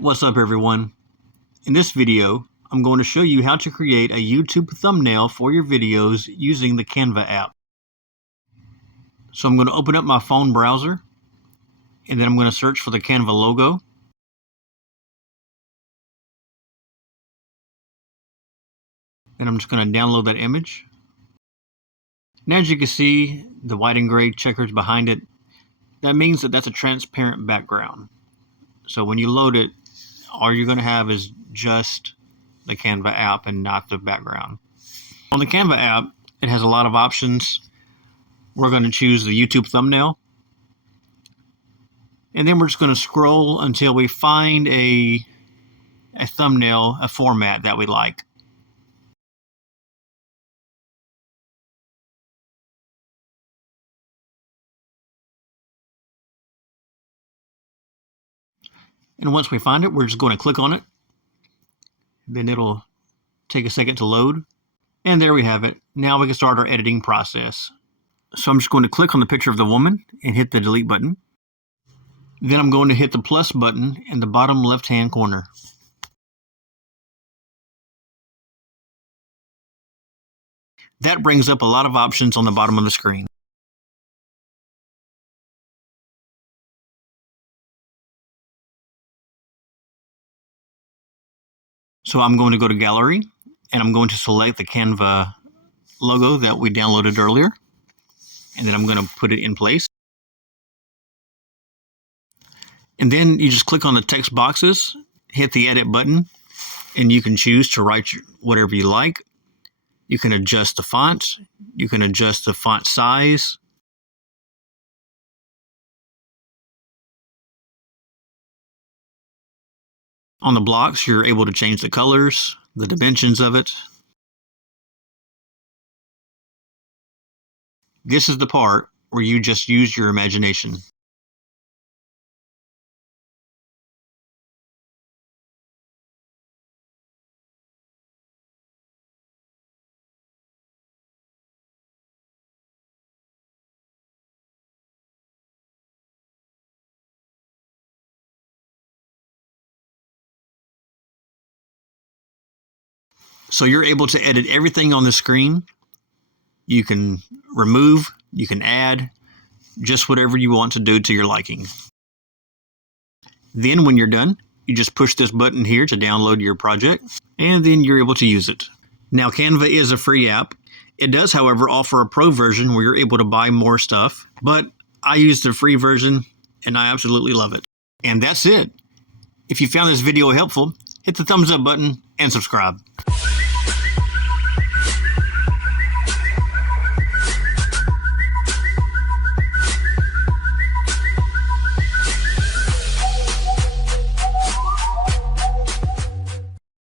What's up, everyone? In this video, I'm going to show you how to create a YouTube thumbnail for your videos using the Canva app. So I'm going to open up my phone browser, and then I'm going to search for the Canva logo. And I'm just going to download that image. And as you can see, the white and gray checkers behind it, that means that that's a transparent background. So when you load it, all you're going to have is just the Canva app and not the background. On the Canva app, it has a lot of options. We're going to choose the YouTube thumbnail. And then we're just going to scroll until we find a thumbnail, a format that we like. And once we find it, we're just going to click on it. Then it'll take a second to load. And there we have it. Now we can start our editing process. So I'm just going to click on the picture of the woman and hit the delete button. Then I'm going to hit the plus button in the bottom left-hand corner. That brings up a lot of options on the bottom of the screen. So I'm going to go to Gallery, and I'm going to select the Canva logo that we downloaded earlier. And then I'm going to put it in place. And then you just click on the text boxes, hit the edit button, and you can choose to write whatever you like. You can adjust the font. You can adjust the font size. On the blocks, you're able to change the colors, the dimensions of it. This is the part where you just use your imagination. So you're able to edit everything on the screen. You can remove, you can add, just whatever you want to do to your liking. Then when you're done, you just push this button here to download your project, and then you're able to use it. Now, Canva is a free app. It does, however, offer a pro version where you're able to buy more stuff, but I use the free version, and I absolutely love it. And that's it. If you found this video helpful, hit the thumbs up button and subscribe.